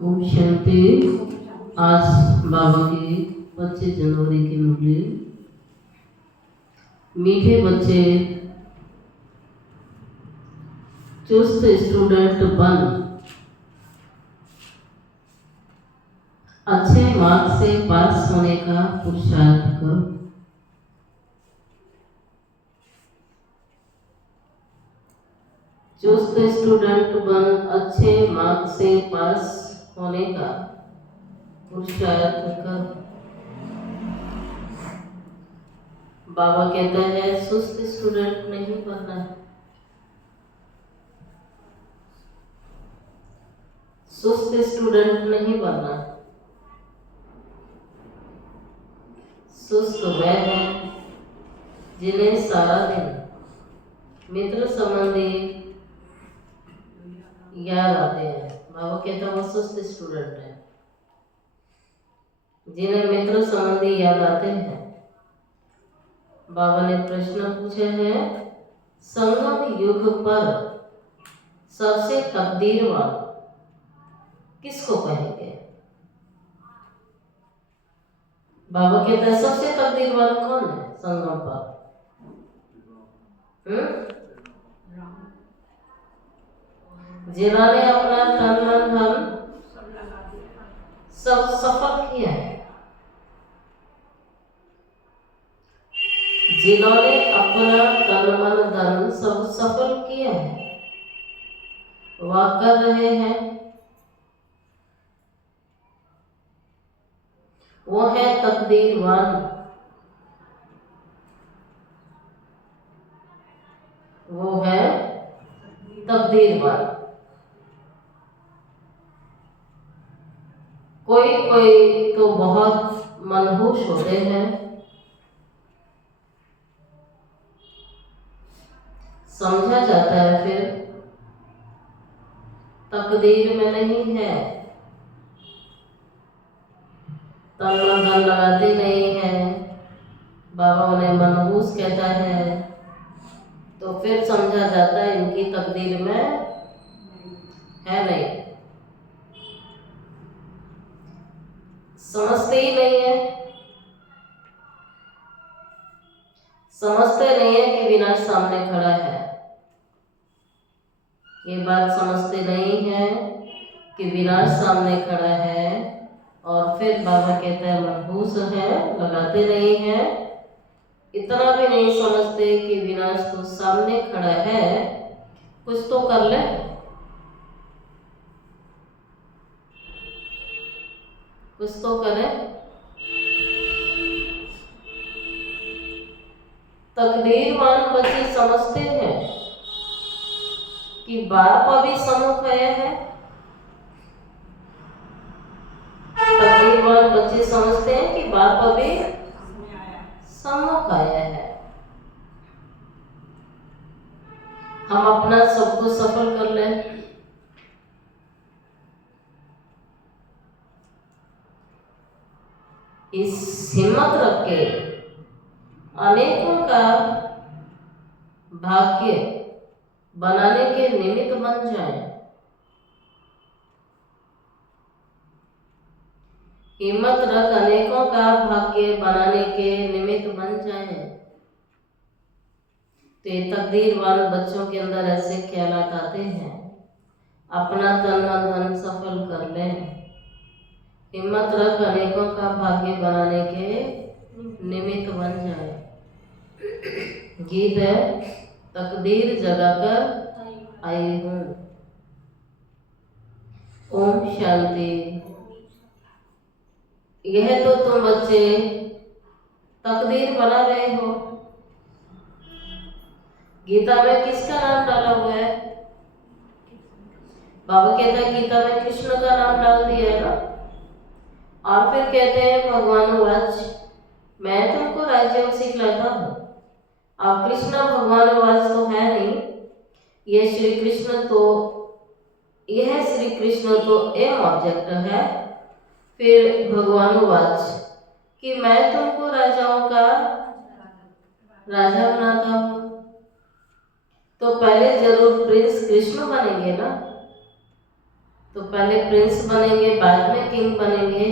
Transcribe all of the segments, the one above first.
ओम शांति। आज बाबा की 25 जनवरी की मुरली। मीठे बच्चे, चुस्त स्टूडेंट बन, अच्छे मार्क्स से पास होने का पुरुषार्थ कर। चुस्त स्टूडेंट बन, अच्छे मार्क्स से पास होने का पुरुषार्थ कर। बाबा कहता है सुस्त स्टूडेंट नहीं बनना है, सुस्त स्टूडेंट नहीं बनना। सुस्त वह है जिन्हें सारा दिन मित्र संबंधी याद आते हैं। बाबा कहता है वो सुस्त स्टूडेंट है जिन्हें मित्र संबंधी याद आते हैं। बाबा ने प्रश्न पूछा है, संगम युग पर सबसे तकदीरवान किसको कहेंगे? बाबा कहता है सबसे तकदीरवान कौन है संगम पर? जिन्होंने अपना तन मन धन सब सफल किया है, जिन्होंने अपना तन मन धन सब सफल किया है, वह कर रहे हैं, वो है तकदीरवान। वो है तकदीरवान। कोई कोई तो बहुत मनहूस होते हैं, समझा जाता है फिर तकदीर में नहीं है, तन मन धन लगाते नहीं है, बाबा उन्हें मनहूस कहता है, तो फिर समझा जाता है इनकी तकदीर में है नहीं। समझते ही नहीं है, समझते नहीं है कि विनाश सामने खड़ा है। ये बात समझते नहीं है कि विनाश सामने खड़ा है, और फिर बाबा कहता है मनहूस है, लगाते नहीं है। इतना भी नहीं समझते कि विनाश तो सामने खड़ा है, कुछ तो कर ले, कुछ तो करे। तकदीरवान बच्चे समझते हैं कि बाप अभी सम्मुख आया है। तकदीरवान बच्चे समझते हैं कि बाप अभी सम्मुख आया है। हम अपना सब कुछ सफल कर लें, इस हिम्मत रख के अनेकों का भाग्य बनाने के निमित्त बन जाए। हिम्मत रख अनेकों का भाग्य बनाने के निमित्त बन जाए। तो ये तकदीरवान बच्चों के अंदर ऐसे ख्यालात आते हैं, अपना तन मन धन सफल कर लें, हिम्मत रख अनेकों का भाग्य बनाने के निमित्त बन जाए। गीत है, तकदीर जगाकर आई हूँ। ओम शांति। यह तो तुम बच्चे तकदीर बना रहे हो। गीता में किसका नाम डाला हुआ है? बाबा कहता है गीता में कृष्ण का नाम डाल दिया है ना। और फिर कहते हैं भगवान वाच, मैं तुमको राजयोग सिखलाता हूँ। अब कृष्ण भगवान वाच तो है नहीं, यह श्री कृष्ण तो एम ऑब्जेक्ट है। फिर भगवान वाच कि मैं तुमको राजाओं का राजा बनाता हूँ, तो पहले जरूर प्रिंस कृष्ण बनेंगे ना। तो पहले प्रिंस बनेंगे, बाद में किंग बनेंगे।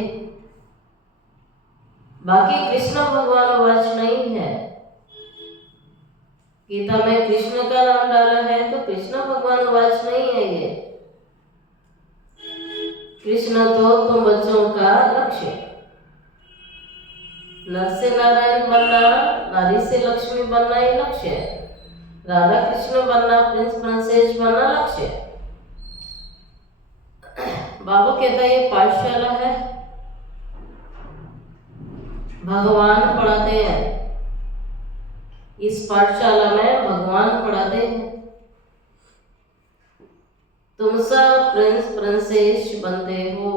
बाकी कृष्ण भगवान वाच नहीं है। गीता में कृष्ण का नाम डाला है तो कृष्ण भगवान वाच नहीं है ये। कृष्ण तो तुम बच्चों का लक्ष्य, नर से नारायण बनना, नारी से लक्ष्मी बनना ये लक्ष्य है। राधा कृष्ण बनना, प्रिंस प्रिंसेस बनना लक्ष्य है। बाबा कहता है ये पाठशाला है, भगवान पढ़ाते हैं। इस पाठशाला में भगवान पढ़ाते हैं। तुम सब प्रिंस प्रिंसेस बनते हो,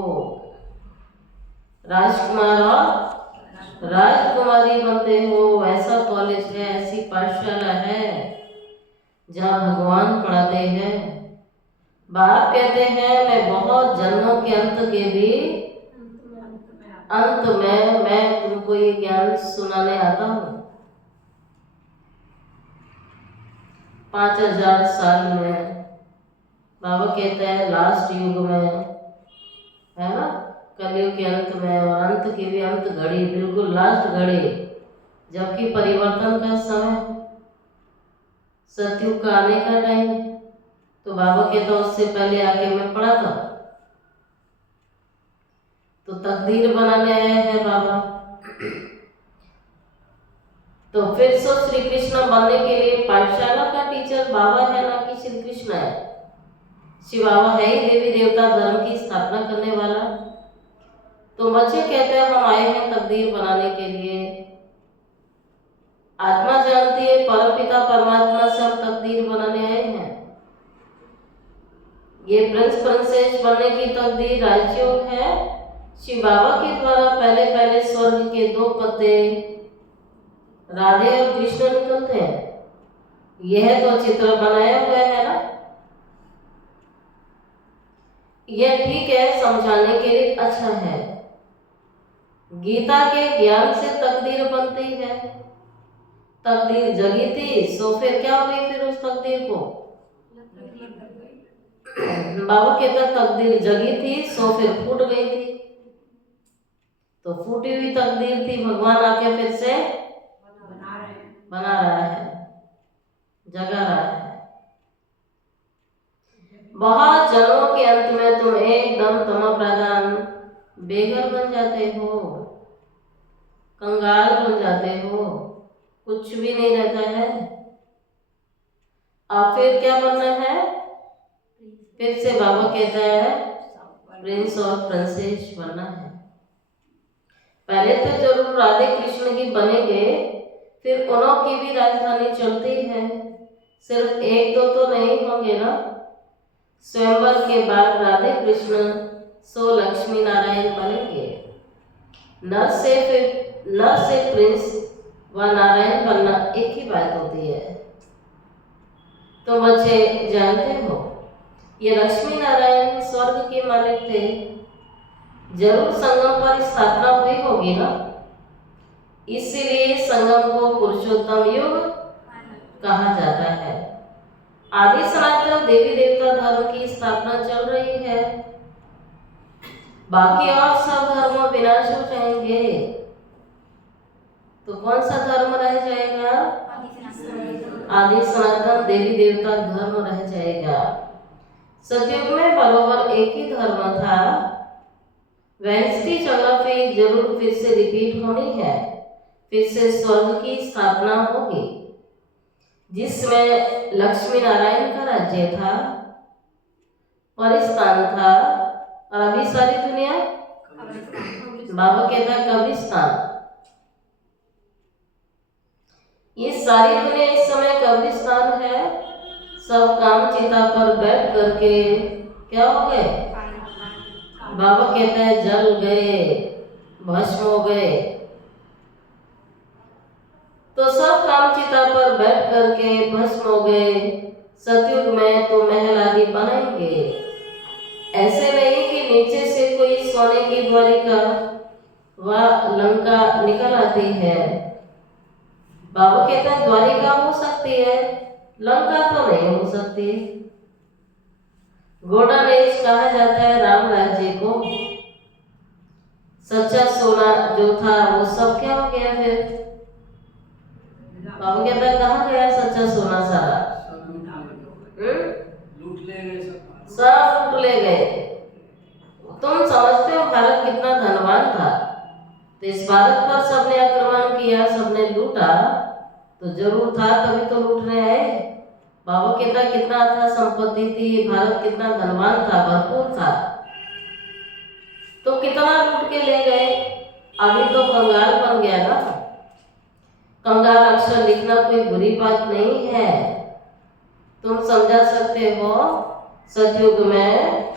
राजकुमार और राजकुमारी बनते हो। ऐसा कॉलेज है, ऐसी पाठशाला है जहाँ भगवान पढ़ाते हैं। बाप कहते हैं मैं बहुत जन्मों के अंत के भी अंत में मैं तुमको ये ज्ञान सुनाने आता हूँ। 5000 साल में बाबा कहता है लास्ट युग में, है ना, कलयुग के अंत में और अंत की भी अंत घड़ी, बिल्कुल लास्ट घड़ी, जबकि परिवर्तन का समय, सतयुग का आने का टाइम। तो बाबा कहता उससे पहले आके मैं पढ़ा था। तो तकदीर बनाने आए हैं बाबा। तो फिर सो श्री कृष्ण बनने के लिए पाठशाला का टीचर बाबा है, ना कि श्री कृष्ण है। शिव बाबा है ही देवी देवता धर्म की स्थापना करने वाला। तो बच्चे कहते हैं हम आए हैं तकदीर बनाने के लिए। आत्मा जानती है परम पिता परमात्मा से हम तकदीर बनाने आए हैं। ये प्रिंस प्रिंसेस बनने की तकदीर राजयोग है। शिव बाबा के द्वारा पहले पहले स्वर्ग के 2 पत्ते राधे और कृष्ण निकलते हैं। यह तो चित्र बनाया हुआ है ना, यह ठीक है, समझाने के लिए अच्छा है। गीता के ज्ञान से तकदीर बनती है। तकदीर जगी थी सो फिर क्या हो गई, फिर उस तकदीर को बाबा कहता तकदीर जगी थी सो फिर फूट गई थी। तो फूटी हुई तकदीर थी, भगवान आके फिर से बना रहा है, जगा रहा है। बहुत जन्मों के अंत में तुम एकदम तमो प्रधान बेघर बन जाते हो, कंगाल बन जाते हो, कुछ भी नहीं रहता है। अब फिर क्या बनना है? फिर से बाबा कहता है प्रिंस और प्रिंसेस बनना है। पहले तो जरूर राधे कृष्ण की बनेंगे, फिर उन्हों की भी राजधानी चलती है। सिर्फ 1-2 तो नहीं होंगे ना। स्वयंवर के बाद राधे कृष्ण सो लक्ष्मी नारायण बनेंगे। नर से प्रिंस व नारायण बनना एक ही बात होती है। तो बच्चे जानते हो ये लक्ष्मी नारायण स्वर्ग के मालिक थे। जरूर संगम पर स्थापना हुई होगी ना, इसीलिए संगम को पुरुषोत्तम युग कहा जाता है। आदि सनातन देवी देवता धर्म की स्थापना चल रही है। बाकी और सब धर्म विनाश हो जाएंगे, तो कौन सा धर्म रह जाएगा? आदि सनातन देवी देवता धर्म रह जाएगा। सतयुग में बराबर एक ही धर्म था। वेंसटी जोग्राफी जरूर फिर से रिपीट होनी है। फिर से स्वर्ग की स्थापना होगी जिसमें लक्ष्मी नारायण का राज्य था, परिस्तान था, और अभी सारी दुनिया बाबा कहता कब्रिस्तान। ये सारी दुनिया इस समय कब्रिस्तान है। सब काम चिता पर बैठ करके क्या हो गए? बाबा कहता है जल गए, भस्म हो गए। तो सब काम चिता पर बैठ करके भस्म हो गए। सतयुग में तो महल आदि बनाएंगे। ऐसे नहीं कि नीचे से कोई सोने की द्वारिका व लंका निकल आती है। बाबा कहता है द्वारिका हो सकती है, लंका तो नहीं हो सकती। गोल्डन एज कहा जाता है जो था वो सब क्या हो गया फिर? बाबा कहता है कहाँ गया सच्चा सोना सारा? लूट ले गए, सब लूट ले गए। तुम समझते हो भारत कितना धनवान था, तो इस भारत पर सबने आक्रमण किया, सबने लूटा, तो जरूर था तभी तो लूटने आए। बाबा कहता कितना था संपत्ति थी, भारत कितना धनवान था, भरपूर था, तो कितना लूट के ले गए। अभी तो कंगाल बन गया ना। कंगाल अक्षर लिखना कोई बुरी बात नहीं है, तुम समझा सकते हो। सतयुग में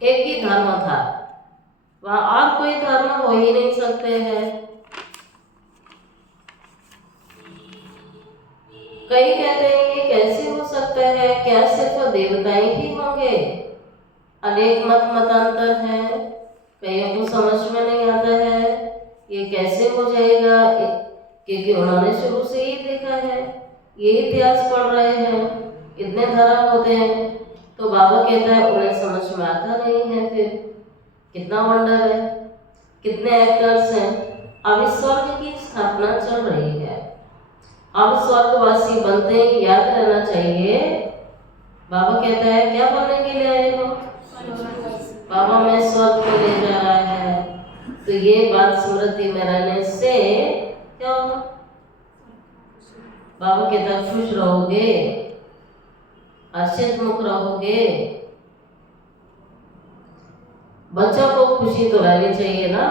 एक ही धर्म था, वहां और कोई धर्म हो ही नहीं सकते हैं। कई कहते हैं ये कैसे हो सकता है, क्या सिर्फ देवताएं ही होंगे? अनेक मतांतर हैं, कईयों को समझ में नहीं आता है ये कैसे हो जाएगा, क्योंकि उन्होंने शुरू से ही देखा है, ये इतिहास पढ़ रहे हैं, इतने धर्म होते हैं, तो बाबा कहता है उन्हें समझ में आता नहीं है। फिर कितना वंडर है, कितने एक्टर्स हैं। अब इस स्वर्ग की स्थापना चल रही है, अब स्वर्गवासी बनते ही याद रहना चाहिए। बाबा कहता है क्या बनने के लिए आए हो? बाबा मैं स्वर्ग में ले जा रहा है, तो ये बात स्मृति में रहने से क्या होगा? बाबा कहता खुश रहोगे, हर्षित मुख रहोगे। बच्चों को खुशी तो रहनी चाहिए ना,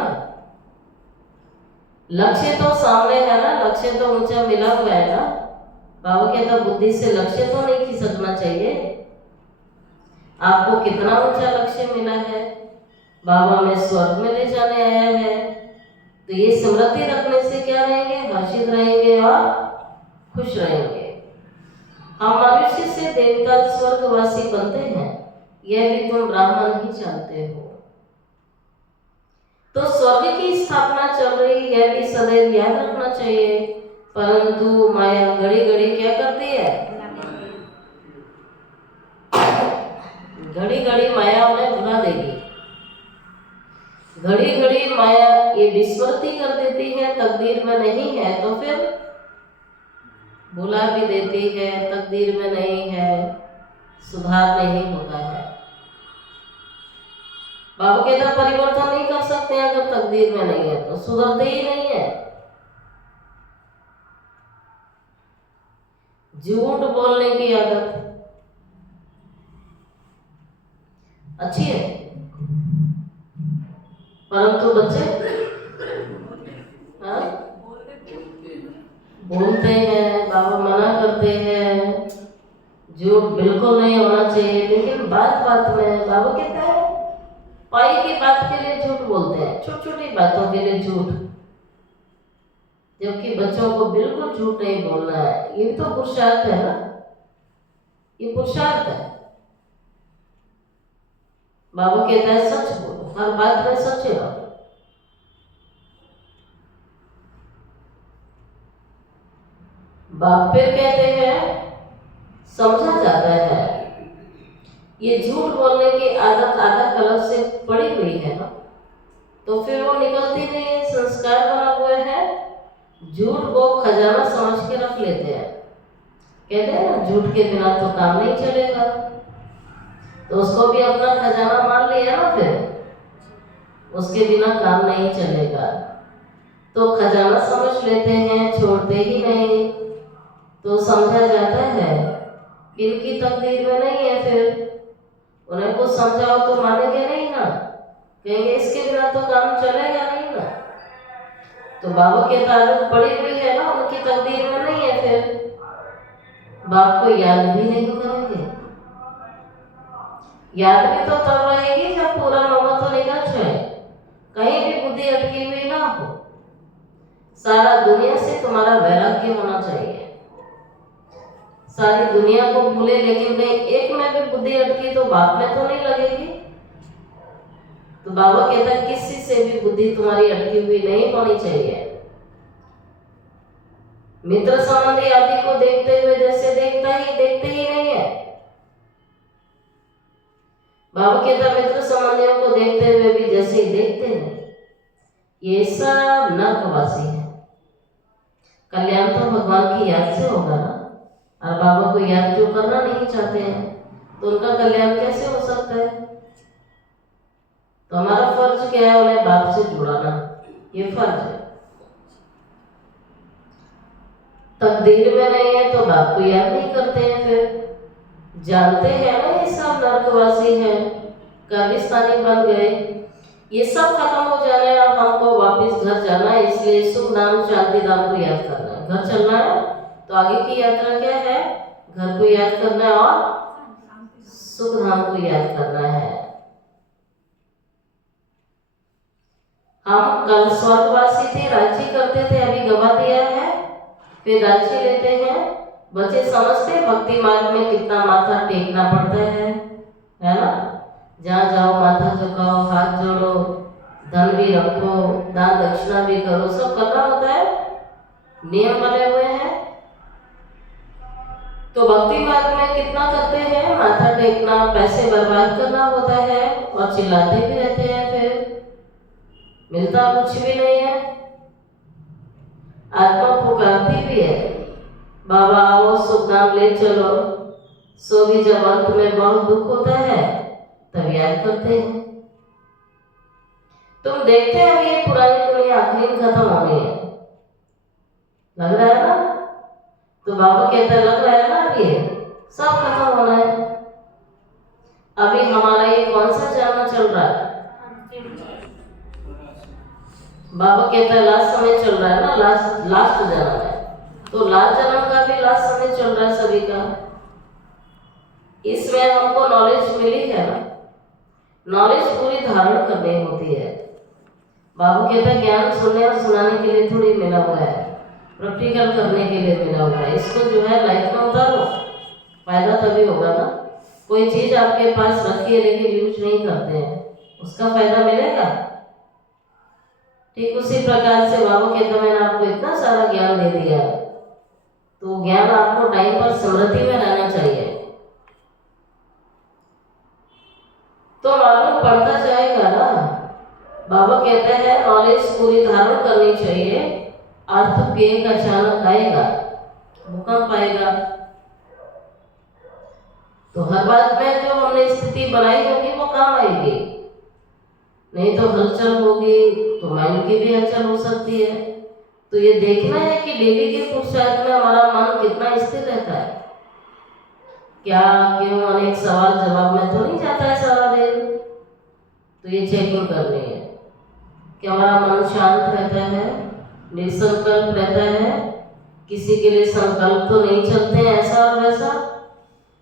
लक्ष्य तो सामने है ना, लक्ष्य तो ऊंचा मिला हुआ है ना। बाबा कहता बुद्धि से लक्ष्य तो नहीं खिसकना चाहिए। आपको कितना ऊंचा लक्ष्य मिला है, बाबा में स्वर्ग में ले जाने आया है, तो ये स्मृति रखने से क्या रहेंगे? हर्षित रहेंगे और खुश रहेंगे। हम मनुष्य से देवता स्वर्गवासी बनते हैं, यह भी तुम ब्राह्मण ही जानते हो। तो स्वर्ग की स्थापना चल रही, यह भी सदैव याद रखना चाहिए। परंतु माया घड़ी घड़ी क्या करती है? घड़ी घड़ी माया उन्हें भुला देगी, घड़ी घड़ी माया ये विस्मृति कर देती है, तकदीर में नहीं है तो फिर भुला भी देती है, तकदीर में नहीं है, सुधार नहीं होता है। बाबा कहता परिवर्तन नहीं कर सकते हैं, अगर तकदीर में नहीं है तो सुधरते ही नहीं है। झूठ बोलने की आदत अच्छी है, परंतु बच्चे हाँ बोलते हैं, बाबा मना करते हैं झूठ बिल्कुल नहीं होना चाहिए, लेकिन बात बात में बाबा कहता है पाई की बात के लिए झूठ बोलते हैं, छोटी छोटी बातों के लिए झूठ, जबकि बच्चों को बिल्कुल झूठ नहीं बोलना है। ये तो पुरुषार्थ है ना, ये पुरुषार्थ है। बाबा कहता है सच बोलो, हर बात में सच रहो। बाप फिर कहते हैं समझा जाता है ये झूठ बोलने की आदत आधा कलम से पड़ी हुई है ना, तो फिर वो निकलती नहीं है, संस्कार बना हुआ है। झूठ को खजाना समझ के रख लेते हैं, कहते हैं ना झूठ के बिना तो काम नहीं चलेगा, तो उसको भी अपना खजाना मान लिया ना, फिर उसके बिना काम नहीं चलेगा, तो खजाना समझ लेते हैं, छोड़ते ही नहीं। तो समझा जाता है इनकी तकदीर में नहीं है, फिर उन्हें कुछ समझाओ तो मानेंगे नहीं ना, कहेंगे इसके बिना तो काम चलेगा नहीं ना। तो बाबा के ताल्लुक पड़ी हुई है ना, उनकी तकदीर में नहीं है, फिर बाप को याद भी नहीं करेंगे। याद भी तो तब रहेगी जब पूरा नौबत तो निकल जाए, कहीं भी बुद्धि अटकी हुई ना हो। सारा दुनिया से तुम्हारा वैराग्य होना चाहिए, सारी दुनिया को भूले, लेकिन कहीं एक में भी बुद्धि अटकी तो बाप में तो नहीं लगेगी। तो बाबा कहता है किसी से भी बुद्धि तुम्हारी अटकी हुई नहीं होनी चाहिए। मित्र संबंधी आदि को देखते हुए जैसे देखते ही नहीं है, बाबा कहता मित्र संबंधियों को देखते हुए भी जैसे ही देखते हैं, ये सब नरकवासी है। कल्याण तो भगवान की याद से होगा ना, और बाबा को याद जो करना नहीं चाहते हैं तो उनका कल्याण कैसे हो सकता है। तो हमारा फर्ज क्या है, उन्हें बाप से जुड़ाना, ये फर्ज है। तकदीर में नहीं है तो बाप को याद नहीं करते हैं, फिर जानते हैं ना ये सब नरकवासी है, कब्रिस्तानी बन गए, ये सब खत्म हो जाना है। अब हमको वापस घर जाना है, इसलिए सुख धाम शांति धाम को याद करना है। घर चलना है तो आगे की यात्रा क्या है, घर को याद करना है और सुख धाम को याद करना है। हम कल स्वर्गवासी थे, राज्य करते थे, अभी गवा दिया है, फिर राज्य लेते हैं। बच्चे समझते भक्ति मार्ग में कितना माथा टेकना पड़ता है ना। जहाँ जाओ माथा झुकाओ, हाथ जोड़ो, धन भी रखो, दान दक्षिणा भी करो, सब करना होता है, नियम बने हुए हैं। तो भक्ति मार्ग में कितना करते हैं, माथा टेकना, पैसे बर्बाद करना होता है और चिल्लाते भी रहते हैं, फिर मिलता कुछ भी नहीं है। आत्मा पुकारती भी है, बाबा आओ सुख धाम ले चलो, सो भी जब अंत में बहुत दुख होता है तब याद करते हैं। तुम देखते हो ये पुरानी दुनिया आखिरी में खत्म होनी है, लग रहा है ना। तो बाबा कहता है लग रहा है ना, अभी सब खत्म होना है। अभी हमारा ये कौन सा जन्म चल रहा है, बाबा कहता है लास्ट समय चल रहा है ना, लास्ट जन्म है। तो लास्ट जन्म का भी लास्ट समय चल रहा है सभी का। इसमें हमको नॉलेज मिली है ना, नॉलेज पूरी धारण करनी होती है। बाबा कहता है ज्ञान सुनने और सुनाने के लिए थोड़ी मिला हुआ है, प्रैक्टिकल करने के लिए मिला हुआ है। इसको जो है लाइफ में उतारो, फायदा तभी होगा ना। कोई चीज आपके पास रखी है लेकिन यूज नहीं करते हैं, उसका फायदा मिलेगा। ठीक उसी प्रकार से बाबा कहता मैंने आपको इतना सारा ज्ञान दे दिया, तो ज्ञान आपको टाइम पर स्मृति में रहना चाहिए, तो मालूम पड़ता जाएगा ना। बाबा कहते हैं नॉलेज पूरी धारण करनी चाहिए, अर्थ वेग अचानक आएगा, भूकंप आएगा, तो हर बात में जो हमने स्थिति बनाई होगी वो काम आएगी। नहीं तो हलचल होगी तो माइंड की भी हलचल हो सकती है। तो ये देखना है कि डेली के पुरुषार्थ में हमारा मन कितना स्थिर रहता है, क्या क्यों अनेक सवाल जवाब में तो नहीं जाता है सारा दिन। तो ये चेकिंग करनी है कि हमारा मन शांत रहता है, निसंकल्प रहता है, किसी के लिए संकल्प तो नहीं चलते हैं ऐसा और वैसा,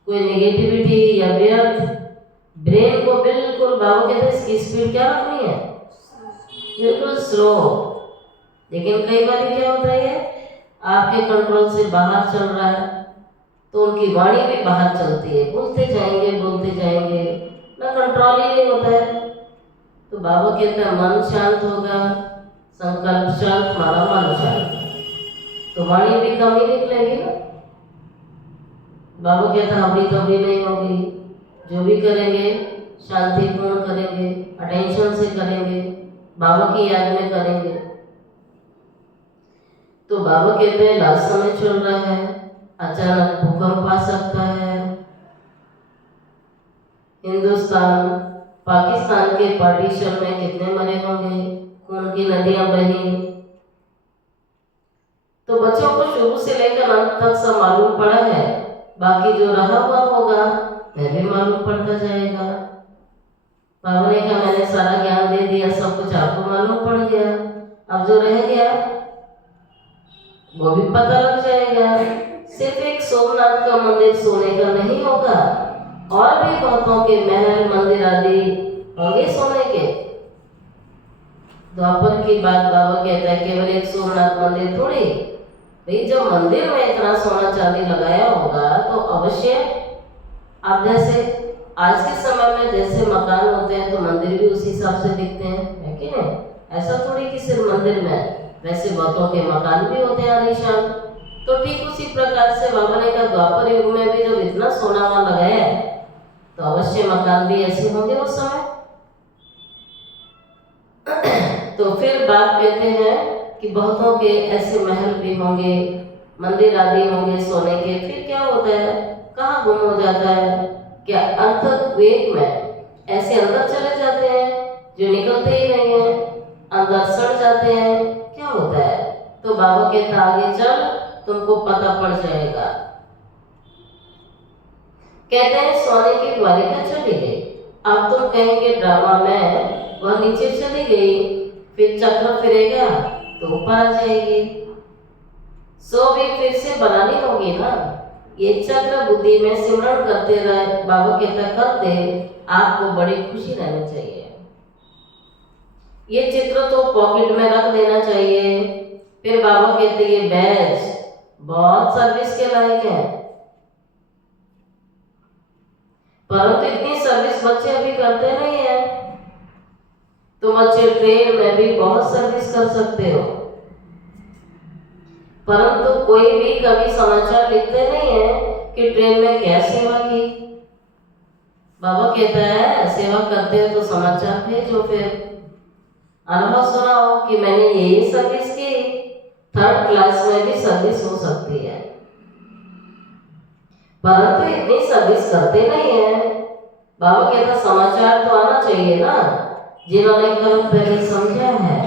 कोई नेगेटिविटी या व्यर्थ। ब्रेन को बिल्कुल बाबू कहते हैं इसकी स्पीड क्या रखनी है, बिल्कुल स्लो। लेकिन कई बार क्या होता है आपके कंट्रोल से बाहर चल रहा है, तो उनकी वाणी भी बाहर चलती है, बोलते जाएंगे ना, कंट्रोल ही नहीं होता है। तो बाबा कहता है मन शांत होगा, संकल्प शांत, हमारा मन शांत, तो वाणी भी कम ही निकलेगी ना। बाबा कहता हबड़ी तबड़ी नहीं होगी, जो भी करेंगे शांतिपूर्ण करेंगे, अटेंशन से करेंगे, बाबा की याद में करेंगे। तो बाबा कहते हैं लास्ट समय चल रहा है, अचानक भूकंप आ सकता है। हिंदुस्तान पाकिस्तान के पार्टीशन में कितने मरे होंगे, खून की नदियां बही। तो बच्चों को शुरू से लेकर अंत तक सब मालूम पड़ा है, बाकी जो रहा हुआ होगा वह भी मालूम पड़ता जाएगा। बाबा ने कहा मैंने सारा ज्ञान दे दिया, सब कुछ आपको मालूम पड़ गया, अब जो रह गया वो भी पता लग जाएगा। सिर्फ एक सोमनाथ का मंदिर सोने का नहीं होगा, और भी बहुतों के महल मंदिर आदि होंगे सोने के। द्वापर की बात बाबा कहता है केवल एक सोमनाथ मंदिर थोड़ी भाई, जब मंदिर में इतना सोना चांदी लगाया होगा तो अवश्य आप जैसे आज के समय में जैसे मकान होते हैं तो मंदिर भी उसी हिसाब से दिखते हैं, है कि नहीं। ऐसा थोड़ी कि सिर्फ मंदिर में, वैसे बहुतों के मकान भी होते हैं आलीशान। तो ठीक उसी प्रकार से बाबा ने कहा द्वापर युग में भी जब इतना सोना वहां लगाया है तो अवश्य मकान भी ऐसे होंगे उस समय। तो फिर बात कहते हैं कि बहुतों के ऐसे महल भी होंगे, मंदिर आदि होंगे सोने के। फिर क्या होता है, कहाँ गुम हो जाता है? क्या अर्थक्वेक में ऐसे अंदर चले जाते हैं जो निकलते ही नहीं है, अंदर सड़ जाते हैं, क्या होता है? तो बाबा कहते आगे चल तुमको पता पड़ जाएगा। कहते हैं सोने की द्वारिका चली गई। अब तुम कहेंगे ड्रामा में वह नीचे चली गई, फिर चक्र फिरेगा तो ऊपर आ जाएगी, सो भी फिर से बनानी होगी ना। ये चक्र बुद्धि में सिमरण करते रहे, बाबा कहता करते आपको बड़ी खुशी रहनी चाहिए। ये चित्र तो पॉकेट में रख देना चाहिए। फिर बाबा कहते ये बैच बहुत सर्विस के लायक है, परंतु इतनी सर्विस बच्चे अभी करते नहीं है। तुम अच्छे ट्रेन में भी बहुत सर्विस कर सकते हो, परंतु कोई भी कभी समाचार लिखते नहीं है कि ट्रेन में क्या सेवा की। बाबा कहता है सेवा करते हो तो समाचार भेजो। फिर अनुभव सुनाओ कि मैंने यही सर्विस की। थर्ड क्लास में भी सर्विस हो सकती है, परंतु इतनी सर्विस करते नहीं है। बाबा कहता समाचार तो आना चाहिए ना। जिन्होंने कल पहले समझा है,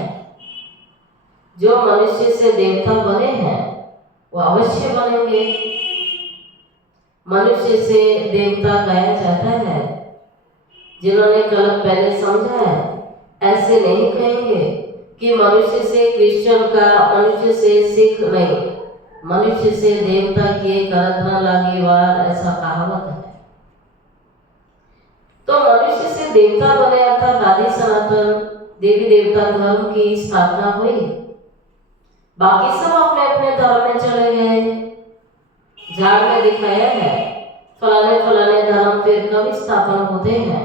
जो मनुष्य से देवता बने हैं वो अवश्य बनेंगे। मनुष्य से देवता गाया जाता है। जिन्होंने कल पहले समझा है ऐसे नहीं कहेंगे कि मनुष्य से क्रिश्चियन का, मनुष्य से सिख नहीं, मनुष्य से देवता किए करत न लागे वार, ऐसा कहावत है। तो मनुष्य से देवता बने अर्थात आदि सनातन देवी देवता धर्म की स्थापना हुई। बाकी सब अपने अपने धर्म में चले गए। झाड़ में दिखाया है फलाने फलाने धर्म फिर कब स्थापन होते हैं।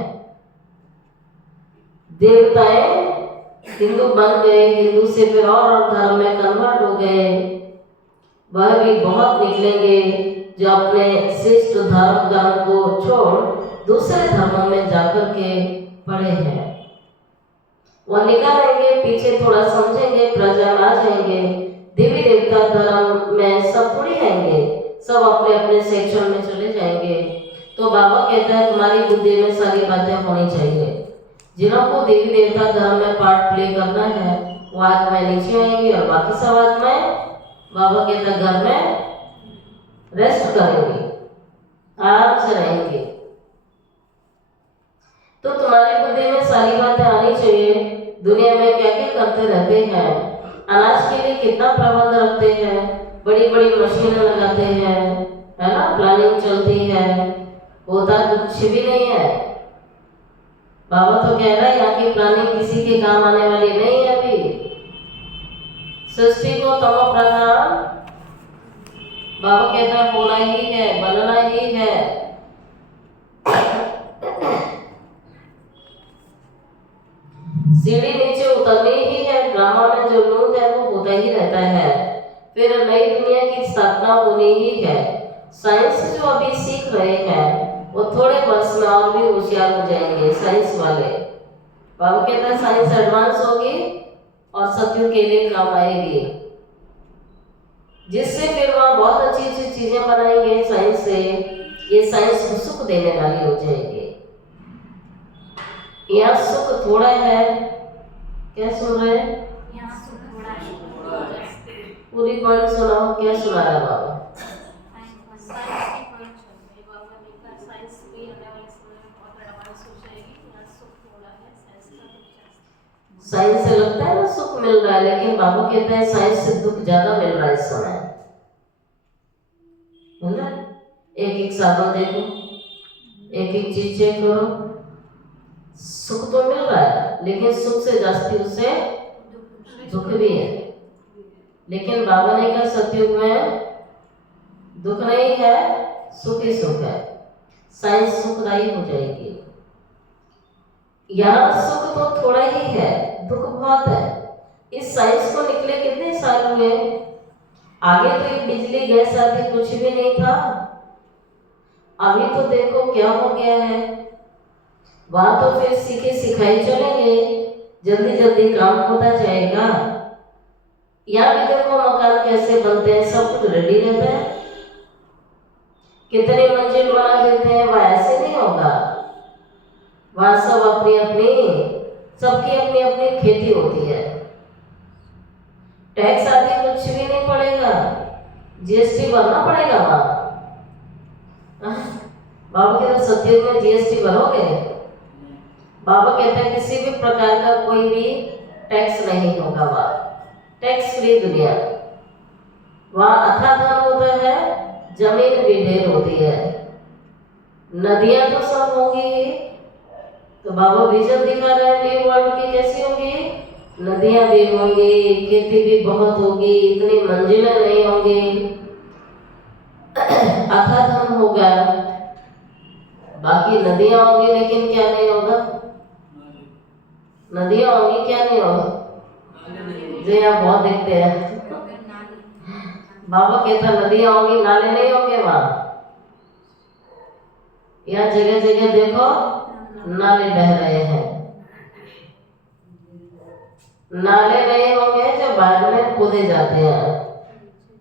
देवताएं हिंदू बन गए, हिंदू से फिर और धर्म में कन्वर्ट हो गए। वह भी बहुत निकलेंगे जो अपने श्रेष्ठ धर्म को छोड़ दूसरे धर्मों में जाकर के पड़े हैं। वो निकालेंगे, पीछे थोड़ा समझेंगे, प्रजा में आ जाएंगे। देवी देवता धर्म में सब थोड़ी आएंगे, सब अपने अपने सेक्शन में चले जाएंगे। तो बाबा कहता है तुम्हारी बुद्धि में सारी बातें होनी चाहिए। जिनको देवी देवता धर्म में पार्ट प्ले करना है वो आत्माएं नीचे आएंगी और बाकी सब आत्माएं बाबा कहता घर में रेस्ट करेंगे, आराम से रहेंगे। तो तुम्हारी बुद्धि में सारी बातें आनी चाहिए। दुनिया में क्या क्या करते रहते हैं, अनाज के लिए कितना प्रबंध रखते हैं, बड़ी बड़ी मशीनें लगाते हैं, है ना, प्लानिंग चलती है, होता कुछ भी नहीं है। बाबा तो कह रहा है यहाँ की प्लानिंग किसी के काम आने वाली नहीं है। अभी सृष्टि को तमो प्रधान बाबा कहता है होना ही है, बनना ही है। सीढ़ी नीचे उतरनी ही है। ड्रामा में जो लूट है वो होता ही रहता है। फिर नई दुनिया की स्थापना होनी ही है। साइंस जो अभी सीख रहे हैं वो थोड़े वर्ष में और भी होशियार हो जाएंगे साइंस वाले। बाबा कहता है साइंस एडवांस होगी और सत्युग के लिए काम आएगी, जिससे फिर वहाँ बहुत अच्छी अच्छी चीजें बनाएंगे साइंस से। ये साइंस को सुख देने वाली हो जाएगी। यहाँ सुख थोड़ा है, क्या सुन रहे हैं? यहाँ सुख थोड़ा है। पूरी पॉइंट सुनाओ, क्या सुना रहा बाबा? साइंस से लगता है ना सुख मिल रहा है, लेकिन बाबा कहते हैं साइंस से दुख ज्यादा मिल रहा है इस समय। एक एक साधन देखो, एक एक चीज चेक करो, सुख तो मिल रहा है लेकिन सुख से जास्ती उससे दुख भी है। लेकिन बाबा ने कहा सतयुग में दुख नहीं है, सुख ही सुख है। साइंस सुखदायी हो जाएगी। यहाँ सुख तो थोड़ा ही है, दुख बहुत है। इस साइंस को निकले कितने साल हुए? आगे तो बिजली गैस आदि कुछ भी नहीं था। अभी तो देखो क्या हो गया है, वहां तो फिर सीखे सिखाई चलेंगे, जल्दी जल्दी काम होता जाएगा। यहाँ भी देखो मकान कैसे बनते हैं, सब कुछ रेडी रहता है, कितनी मंजिल बना देते हैं, वह ऐसे नहीं होगा। वहां सब अपनी अपनी, सबकी अपनी अपनी खेती होती है, टैक्स आदि कुछ भी नहीं पड़ेगा, जीएसटी भरना पड़ेगा वहां। बाबा कहते सत्युग में जीएसटी भरोगे? बाबा कहते हैं किसी भी प्रकार का कोई भी टैक्स नहीं होगा वहां, टैक्स फ्री दुनिया। वहां अथाधन होता है, जमीन भी ढेर होती है, नदियां तो सब होंगी ही। तो बाबा विजन दिखा रहे हैं न्यू वर्ल्ड की कैसी होगी, नदियां भी होंगी, खेती भी बहुत होगी, इतनी मंजिलें नहीं होंगी, अथाधन होगा। बाकी नदियां होंगी लेकिन क्या नहीं होगा, नदियां होंगी क्या नहीं होगा, जो यहाँ बहुत दिखते हैं। बाबा कहता नदियां होंगी, नाले नहीं होंगे वहां। यहाँ जगह जगह देखो नाले बह रहे हैं, नाले नहीं होंगे जो बाद में खोदे जाते हैं।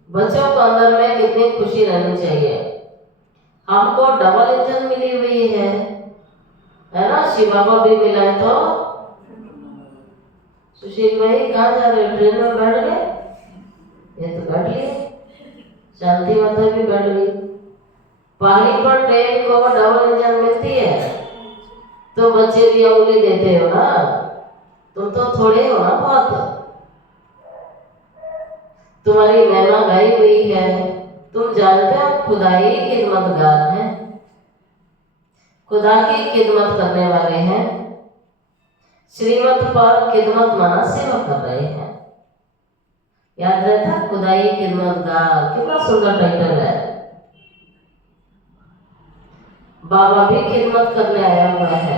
बच्चों को अंदर में कितनी खुशी रहनी चाहिए। हमको डबल इंजन मिली हुई है ना, शिव बाबा भी मिला है। तो सुशील भाई कहाँ जा रहे हो, ट्रेन में बैठ गए? ये तो बैठ लिए, शांति माता भी बैठ गई। पहाड़ी पर ट्रेन को डबल इंजन मिलती है तो बच्चे भी उंगली देते हो ना, तुम तो थोड़े हो ना बहुत, तुम्हारी महिमा गाई हुई है, तुम जानते हो खुदाई खिदमतगार है, खुदा की खिदमत करने वाले हैं, श्रीमत पर खिदमत माना सेवा कर रहे हैं। याद रहता खुदाई खिदमतगार, कितना सुंदर टाइटल है। बाबा भी खिदमत करने आया हुआ है।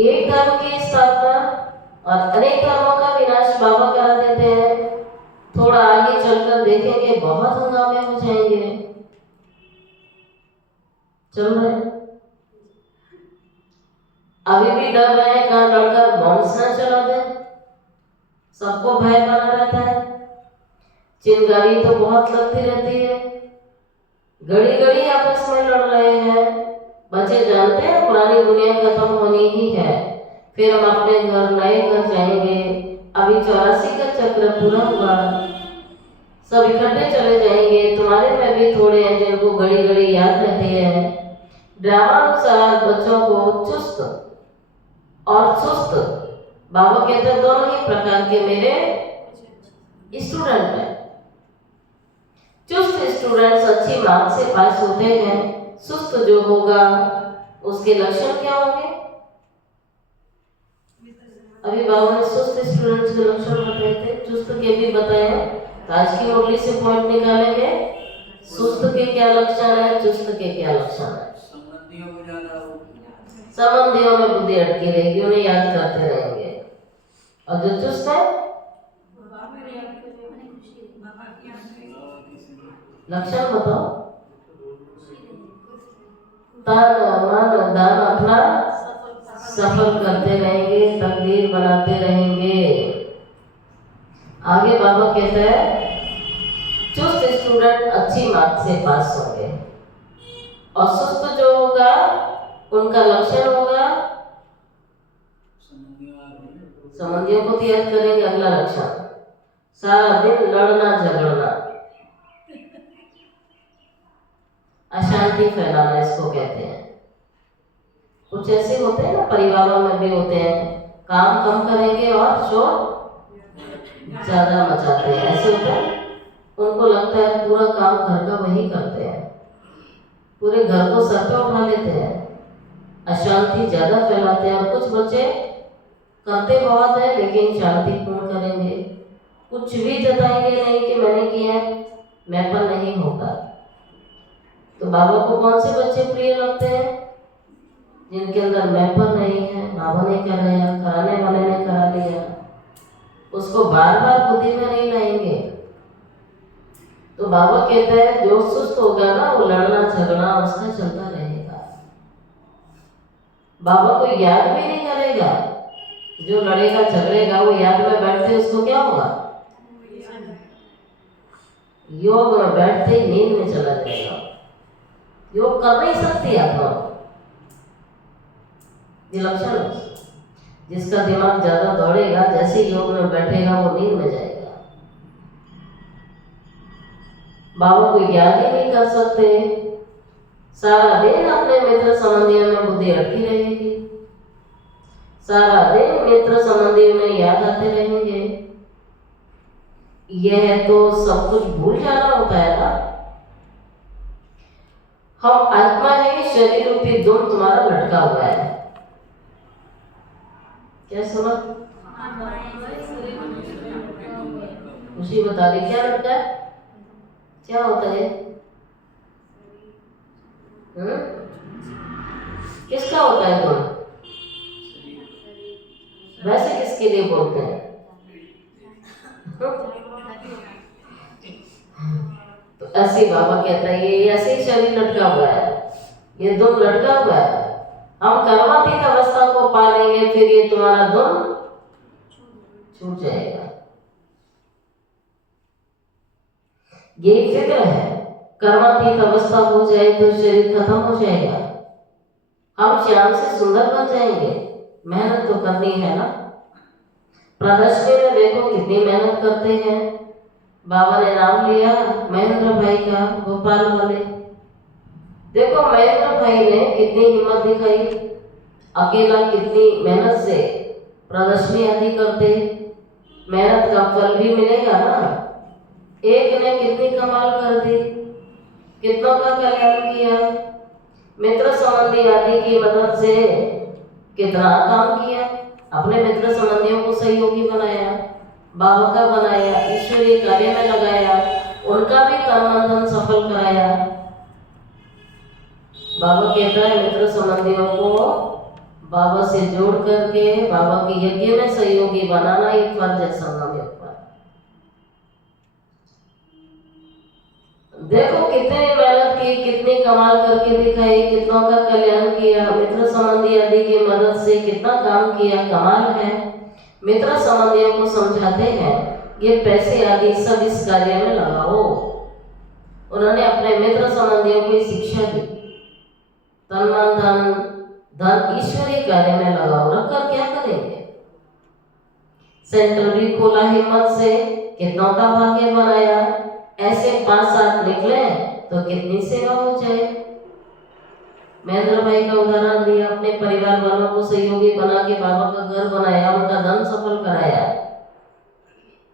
एक धर्म की स्थापना और अनेक धर्मों का विनाश बाबा करा देते हैं। थोड़ा आगे चलकर देखेंगे बहुत हंगामे हो जाएंगे। चल रहे अभी भी डर रहे हैं कहाँ लड़कर बॉम्ब ना चला दे, सबको भय बना रहता है। चिंगारी तो बहुत लगती रहती है, घड़ी घड़ी आपस में लड़ रहे हैं। बच्चे जानते हैं पुरानी दुनिया खत्म होनी ही है, फिर हम अपने घर नए घर जाएंगे। अभी 84 का चक्र पूरा हुआ, सब इकट्ठे चले जाएंगे। तुम्हारे में भी थोड़े हैं जिनको घड़ी घड़ी याद रहते हैं। ड्रामा अनुसार बच्चों को चुस्त और सुस्त, बाबा कहते हैं दोनों ही प्रकार के मेरे स्टूडेंट हैं। चुस्त स्टूडेंट्स अच्छी मार्क्स से पास होते हैं, सुस्त जो होगा उसके लक्षण क्या होंगे? अभी बाबा ने सुस्त स्टूडेंट्स के लक्षण बताए थे, चुस्त के भी बताए हैं। तो आज की मुरली से पॉइंट निकालेंगे, सुस्त के क्या लक्षण है, चुस्त के क्या लक्षण है। संबंधियों में बुद्धि अटकी रहेगी, उन्हें याद करते रहेंगे। और जो चुस्त है लक्षण बताओ। तन मन धन अपना सफल करते रहेंगे, तकदीर बनाते रहेंगे। आगे बाबा कहते हैं चुस्त स्टूडेंट अच्छी मार्क्स से पास होंगे, और सुस्त जो होगा उनका लक्षण होगा संबंधियों को तैयार करेंगे। अगला लक्षण सारा दिन लड़ना झगड़ना, अशांति फैलाना, इसको कहते हैं। कुछ ऐसे होते हैं ना, परिवारों में भी होते हैं, काम कम करेंगे और शोर ज्यादा मचाते हैं। ऐसे होता है, उनको लगता है पूरा काम घर का वही करते हैं, पूरे घर को सर पे उठा लेते हैं, अशांति ज्यादा फैलाते हैं। और कुछ बच्चे करते बहुत है लेकिन शांतिपूर्ण करेंगे, कुछ भी जताएंगे नहीं कि मैंने किया है, मैं पर नहीं होगा। तो बाबा को कौन से बच्चे प्रिय लगते हैं? जिनके अंदर मैं पर नहीं है, बाबा ने कराया, कराने वाले ने करा दिया, उसको बार बार बुद्धि में नहीं लाएंगे। तो बाबा कहते हैं जो सुस्त होगा ना वो लड़ना झगड़ना उसका चलता रहेगा, बाबा को याद भी नहीं करेगा। जो लड़ेगा झगड़ेगा वो याद में बैठते उसको क्या होगा, योग में बैठते ही नींद में चला जाएगा। योग कर नहीं सकती आत्मा, विलक्षण। जिसका दिमाग ज्यादा दौड़ेगा जैसे योग में बैठेगा वो नींद में जाएगा। बाबा को याद ही नहीं कर सकते, सारा दिन अपने मित्र संबंधियों में बुद्धि अटकी रहेगी, सारा दिन मित्र संबंधियों में याद आते रहेंगे। यह तो सब कुछ भूल जाना होता है ना। हम आत्मा है, शरीर रूपी दुम तुम्हारा लटका हुआ है। क्या सुना? खुशी बता रही क्या लटका है, क्या होता है? किसका होता है तुम? वैसे किसके लिए बोलते हैं? तो ऐसे बाबा कहता है ये ऐसे ही शरीर लटका हुआ है, ये दुम लटका हुआ है। हम कर्मातीत अवस्था को पा लेंगे फिर ये तुम्हारा दुम छूट जाएगा। यही फिक्र है, कर्मातीत अवस्था हो जाए तो शरीर खत्म हो जाएगा, हम श्याम से सुंदर बन जाएंगे। मेहनत तो करनी है ना। प्रदर्शनी में देखो कितनी मेहनत करते हैं। बाबा ने नाम लिया महेंद्र भाई का, भोपाल वाले। देखो महेंद्र भाई ने कितनी हिम्मत दिखाई, अकेला कितनी मेहनत से प्रदर्शनी आदि करते, मेहनत का फल भी मिलेगा ना। एक ने कितनी कमाल कर दी, कितनों का कल्याण किया, मित्र संबंधी आदि की मदद से कितना काम किया, अपने मित्र संबंधियों को सहयोगी बनाया, बाबा का बनाया, ईश्वरीय कार्य में लगाया, उनका भी तन मन धन सफल कराया। बाबा कहता है मित्र संबंधियों को बाबा से जोड़ करके बाबा के यज्ञ में सहयोगी बनाना एक फर्ज है संगम योग पर। देखो कितनी मेहनत की, कितनी कमाल करके दिखाई, कितनों का कल्याण किया, मित्र संबंधी आदि की मदद से कितना काम किया, कमाल है। मित्र संबंधियों को समझाते हैं ये पैसे आदि सब इस कार्य में लगाओ। उन्होंने अपने मित्र संबंधियों को शिक्षा दी, तन मन धन ईश्वरीय कार्य में लगाओ। रखकर क्या करेंगे? सेंटर भी खोला हिम्मत से, कितनों का भाग्य बनाया। ऐसे 5-7 निकले तो कितनी सेवा हो जाए। महेंद्र भाई का उदाहरण दिया, अपने परिवार वालों को सहयोगी बना के बाबा का घर बनाया, उनका धन सफल कराया।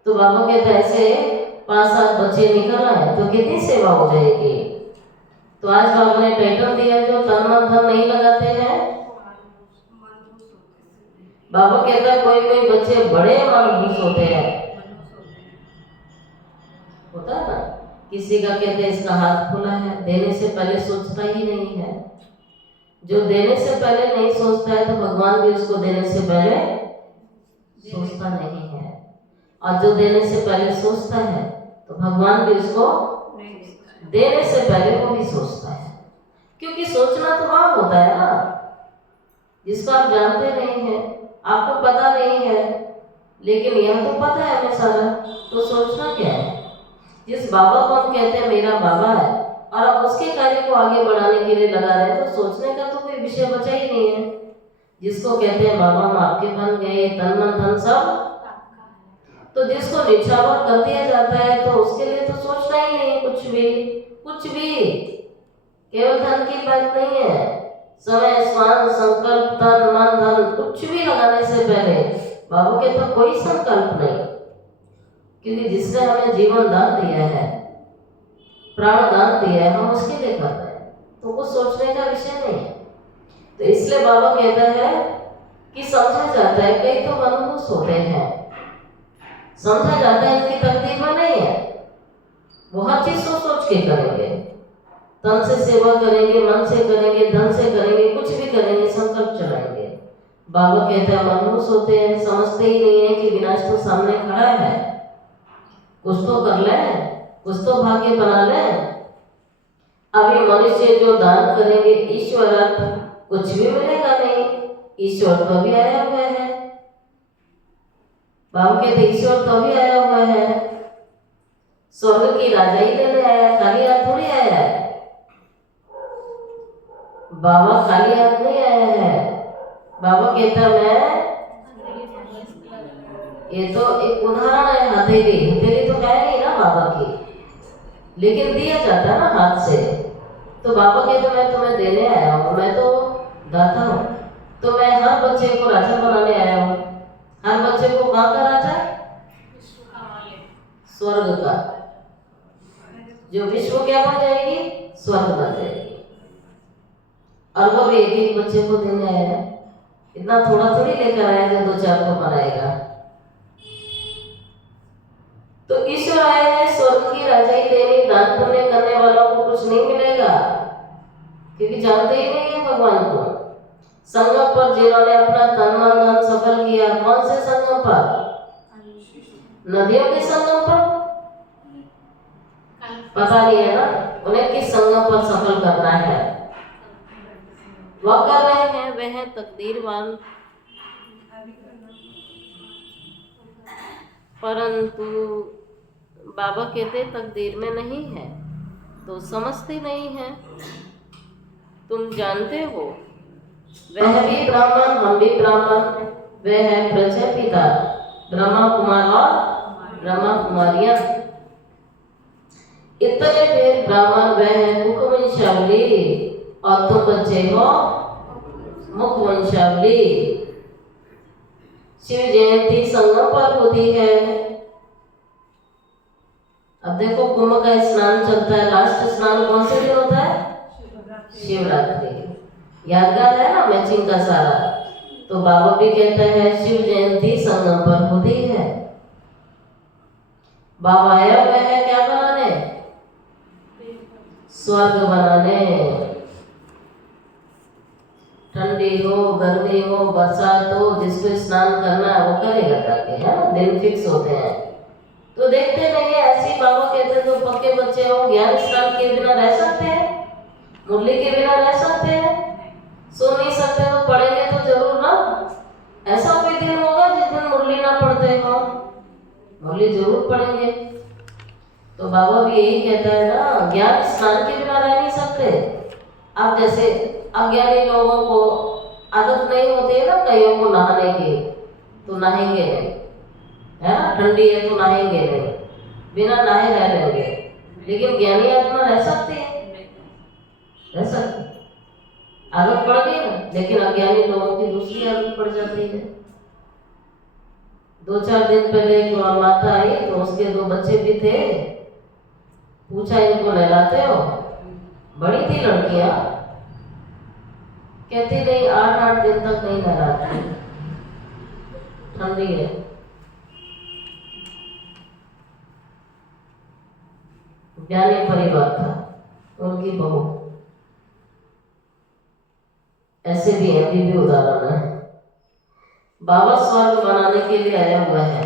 तो बाबा कहते ऐसे 5-7 बच्चे निकल आए तो कितनी सेवा हो जाएगी। तो आज बाबा ने टाइटल दिया जो तन मन धन नहीं लगाते हैं। बाबा कहता है कोई कोई बच्चे बड़े मनहूस होते हैं, होता है ना। किसी का कहते हैं इसका हाथ खुला है, देने से पहले सोचता ही नहीं है। जो देने से पहले नहीं सोचता है तो भगवान भी उसको देने से पहले सोचता नहीं है, और जो देने से पहले सोचता है तो भगवान भी उसको देने से पहले वो भी सोचता है। क्योंकि सोचना तो आप होता है ना, जिसको आप जानते नहीं हैं, आपको पता नहीं है, लेकिन यह तो पता है हमें सारा। तो सोचना क्या है? जिस बाबा को हम कहते हैं मेरा बाबा है और अब उसके कार्य को आगे बढ़ाने के लिए लगा रहे हैं, तो सोचने का तो कोई विषय बचा ही नहीं है। जिसको कहते हैं बाबा हम आपके बन गए, तन मन धन सब, तो जिसको निछावर कर दिया जाता है तो उसके लिए तो सोचना ही नहीं है कुछ भी। कुछ भी केवल धन की बात नहीं है, समय स्वान संकल्प तन मन धन कुछ भी लगाने से पहले बाबा के तो कोई संकल्प नहीं, क्योंकि जिसने हमें जीवन दान दिया है, प्राण दान दिया है, हम उसके लिए कर रहे हैं, तो कुछ सोचने का विषय नहीं है। तो इसलिए बाबा कहता है कि समझा जाता है, कई तो मनहूस होते हैं, समझा जाता है इनकी तकदीर में नहीं है, वो हर चीज सोच सोच के करेंगे, तन से सेवा करेंगे, मन से करेंगे, धन से करेंगे, कुछ भी करेंगे, संकल्प चलाएंगे। बाबा कहते हैं मनहूस होते हैं, समझते ही नहीं है कि विनाश तो सामने खड़ा है, कुछ तो कर ले। कुछ तो भाग्य बना लें। अभी मनुष्य जो दान करेंगे ईश्वर कुछ भी मिलेगा नहीं, ईश्वर तो अभी आया हुआ है। बाबा कहते ईश्वर तो अभी आया हुआ है, स्वर्ग की राजाई लेने आया, खाली हाथ थोड़ी आया है। बाबा खाली हाथ नहीं आया है। बाबा कहता मैं, ये तो एक उदाहरण है, हथेली हथेली तो है नहीं ना बाबा की, लेकिन दिया जाता है ना हाथ से। तो बाबा कहते मैं तुम्हें देने आया हूँ, मैं तो दाता हूँ। तो मैं हर बच्चे को राजा बनाने आया हूँ। हर बच्चे को कहाँ का राजा? स्वर्ग का। जो विश्व क्या बन जाएगी? स्वर्ग बन जाएगी। और वो भी एक एक बच्चे को देने आया है। इतना थोड़ा थोड़ी लेकर आया जो दो चार को बनाएगा। तो ईश्वर आए हैं स्वर्ग की राजाई देने, दान पुण्य करने वालों को कुछ नहीं मिलेगा, क्योंकि जानते ही नहीं है भगवान को। संगम पर जिन्होंने अपना तन मन धन सफल किया, कौन से संगम पर? नदियों के संगम पर? पता नहीं है ना, उन्हें किस संगम पर सफल करना है वह कर रहे हैं, वह है तकदीरवान। परंतु बाबा कहते तकदीर में नहीं है तो समझते नहीं है। तुम जानते हो वह भी ब्राह्मण, हम भी ब्राह्मण, वह है प्रजापिता, ब्रह्मा कुमार और ब्रह्मा कुमारियां। इतने ढेर ब्राह्मण, वह है मुखवंशावली, और तुम बच्चे हो मुखवंशावली। शिव जयंती संगम पर होती है। अब देखो कुंभ का स्नान चलता है, लास्ट स्नान कौन से दिन होता है? शिवरात्रि। यादगार है ना मैचिंग का सारा। तो बाबा भी कहता है शिव जयंती संगम पर होती है। बाबा आया हुआ है क्या बनाने? स्वर्ग बनाने। ठंडी हो, गर्मी हो, बरसात हो, जिसको स्नान करना है वो करेगा जाके, है ना, दिन फिक्स होते हैं। तो देखते नहीं है ऐसे बाबा कहते जो पक्के बच्चे हो ज्ञान स्नान के बिना रह सकते हैं? मुरली के बिना रह सकते हैं? सो नहीं सकते तो पढ़ेंगे तो जरूर ना। ऐसा कोई दिन होगा जिस दिन मुरली ना पढ़ते हो? मुरली जरूर पढ़ेंगे। तो बाबा भी यही कहता है ना, ज्ञान स्नान के बिना रह नहीं सकते। अब जैसे अज्ञानी लोगों को आदत नहीं होती है ना कईयों को नहाने की, तो नहाएंगे नहीं, है ना, ठंडी है तो नहाएंगे नहीं, बिना नहाए रह लेंगे। लेकिन ज्ञानी आत्मा रह सकती है, रह सकती, आदत पड़ गई ना। लेकिन अज्ञानी लोगों की दूसरी आदत पड़ जाती है। 2-4 दिन पहले एक माता आई तो उसके 2 बच्चे भी थे। पूछा इनको नहलाते हो? बड़ी थी लड़कियां, कहती नहीं 8-8 दिन तक नहीं नहलाती, ठंडी है। ज्ञानी परिवार था, उनकी बहू। ऐसे भी है, अभी भी उदाहरण है। बाबा स्वर्ग बनाने के लिए आया हुआ है।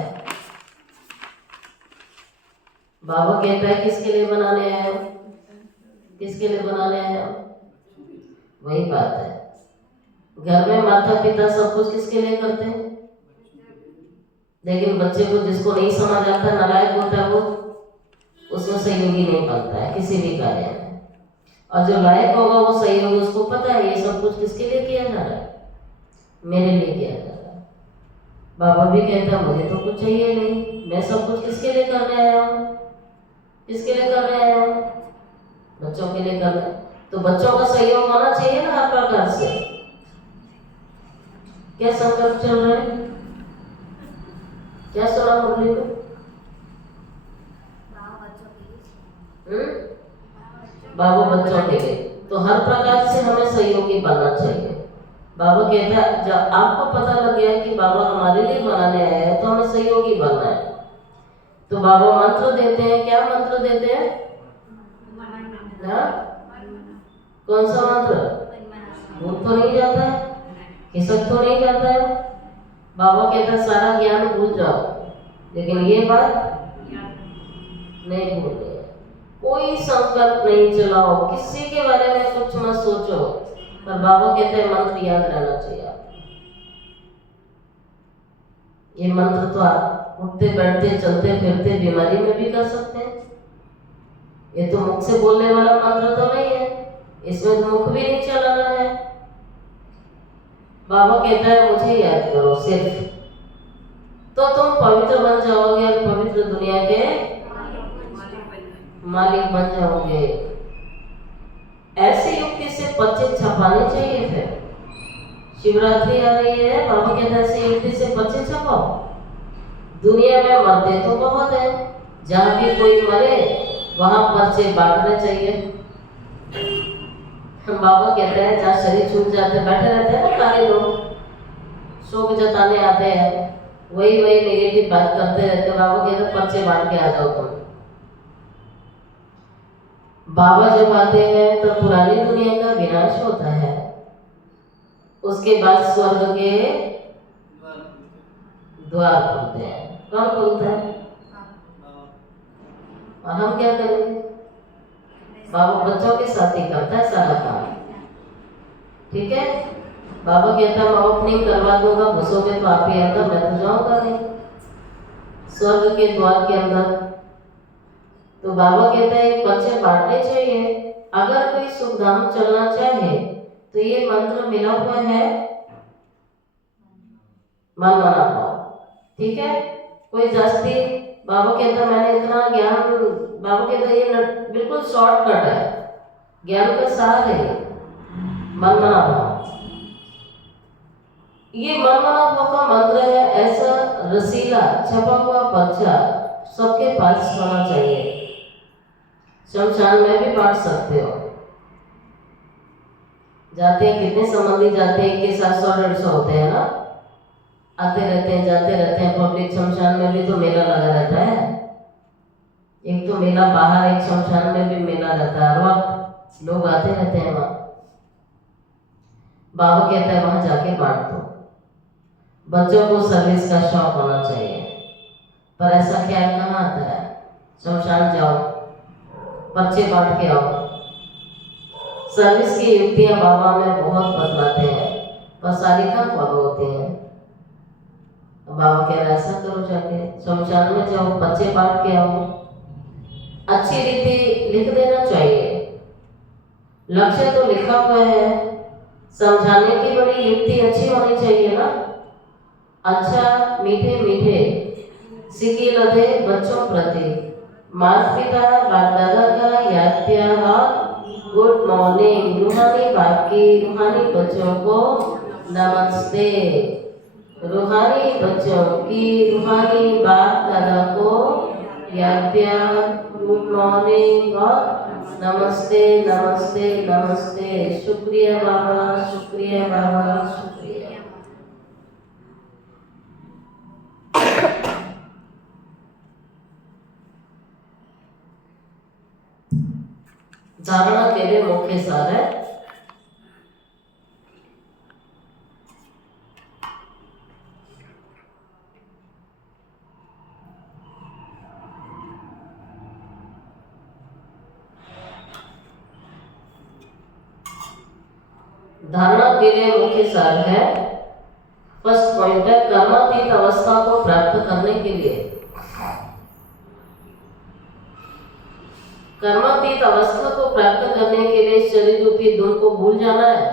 बाबा कहता है किसके लिए बनाने आया हो? किसके लिए बनाने आया हो? वही बात है। घर में माता पिता सब कुछ किसके लिए करते हैं? लेकिन बच्चे को जिसको नहीं समझ आता, नालायक होता है, वो उसमें सहयोगी नहीं बनता है किसी भी कार्य में। और जो लायक होगा वो सहयोगी, उसको पता है ये सब कुछ किसके लिए किया जा रहा है, मेरे लिए किया जा रहा है। बाबा भी कहता है मुझे तो कुछ चाहिए नहीं, मैं सब कुछ किसके लिए करने आया हूँ? किसके लिए करने आया हूँ? बच्चों के लिए करना। तो बच्चों का सहयोग होना चाहिए ना हर प्रकार से। क्या संकल्प चल रहे हैं? क्या सुना मुरली में? बाबा बच्चों के लिए। तो हर प्रकार से हमें सहयोगी बनना चाहिए। बाबा कहता है जब आपको पता लग गया है कि बाबा हमारे लिए बनाने आया है तो हमें सहयोगी बनना है। तो बाबा मंत्र देते हैं। क्या मंत्र देते हैं? कौन सा मंत्र? भूल तो नहीं जाता है, खिसक तो नहीं जाता है। बाबा कहता है सारा ज्ञान भूल जाओ, लेकिन ये बात नहीं भूलनी है। कोई संकल्प नहीं चलाओ, किसी के बारे में कुछ मत सोचो, पर बाबा कहते हैं मंत्र याद रहना चाहिए आपको। ये मंत्र तो आप उठते बैठते चलते फिरते बीमारी में भी कर सकते हैं। ये तो मुख से बोलने वाला मंत्र तो नहीं है, इसमें तो मुख भी नहीं चलाना है। बाबा कहता है मुझे याद करो सिर्फ, तो तुम पवित्र बन जाओगे और पवित्र दुनिया के मालिक बन जाओगे। ऐसी युक्ति से पर्चे छपाने चाहिए। फिर शिवरात्रि आ रही है, बाबा कहता है ऐसी युक्ति से पर्चे छपाओ। दुनिया में मरते तो बहुत है, जहां भी कोई मरे वहां पर्चे बांटने चाहिए। बाबा कहते हैं जहाँ शरीर छूट जाते बैठे रहते हैं ना सारे लोग, शोक जताने आते हैं, वही नेगेटिव बात करते रहते हैं। बाबा कहते हैं पर्चे बांट के आ जाओ तुम। बाबा जब आते हैं तो पुरानी दुनिया का विनाश होता है, उसके बाद स्वर्ग के द्वार खुलते हैं। कौन खुलता है? और हम क्या करेंगे? बाबा बच्चों के साथ ही करता है सारा काम, ठीक है। बाबा कहता है मैं ओपनिंग करवा दूंगा, घुसोगे तो आप ही अंदर, मैं तो जाऊंगा नहीं स्वर्ग के द्वार के अंदर। तो बाबा कहता है पर्चे बांटने चाहिए। अगर कोई सुखधाम चलना चाहे तो ये मंत्र मिला हुआ है, मन मना पाओ, ठीक है। कोई जास्ती बाबा कहता मैंने इतना ज्ञान, बाबा कहता ये बिल्कुल शॉर्टकट है, ज्ञान का सार है ये, मन मना पाओ। ये मन मना पाओ का मंत्र है, ऐसा रसीला छपा हुआ पर्चा सबके पास होना चाहिए। शमशान में भी बांट सकते हो। जाते हैं कितने संबंधी जाते हैं, के साथ 100-150 होते हैं ना, आते रहते हैं जाते रहते हैं। पब्लिक शमशान में भी तो मेला लगा रहता है, एक तो मेला बाहर, एक शमशान में भी मेला रहता है, हर वक्त लोग आते रहते हैं वहाँ। बाबा कहता है वहां जाके बांट दो। बच्चों को सर्विस का शौक होना चाहिए, पर ऐसा ख्याल कहाँ आता है? शमशान जाओ, पर्चे बांट के आओ। सर्विस की युक्तियां बाबा में बहुत बतलाते हैं, पर सारी कम फॉलो होती हैं। बाबा कह रहा है ऐसा करो, जाके शमशान में जाओ, पर्चे बांट के आओ। अच्छी रीति लिख देना चाहिए, लक्ष्य तो लिखा हुआ है, समझाने की बड़ी युक्ति अच्छी होनी चाहिए ना। अच्छा मीठे मीठे सिके लदे बच्चों प्रति माता पिता बाप दादा का याद प्यार, गुड मॉर्निंग। रूहानी बाप की रूहानी बच्चों को नमस्ते। रूहानी बच्चों की रूहानी बाप दादा को याद प्यार, गुड मॉर्निंग और नमस्ते नमस्ते नमस्ते। शुक्रिया बाबा, शुक्रिया बाबा, शुक्रिया। धारणा के लिए मुख्य सार है धारणा के लिए मुख्य सार है, फर्स्ट पॉइंट है कर्मातीत अवस्था को प्राप्त करने के लिए। कर्मातीत अवस्था को प्राप्त करने के लिए शरीर रूपी धुन को भूल जाना है।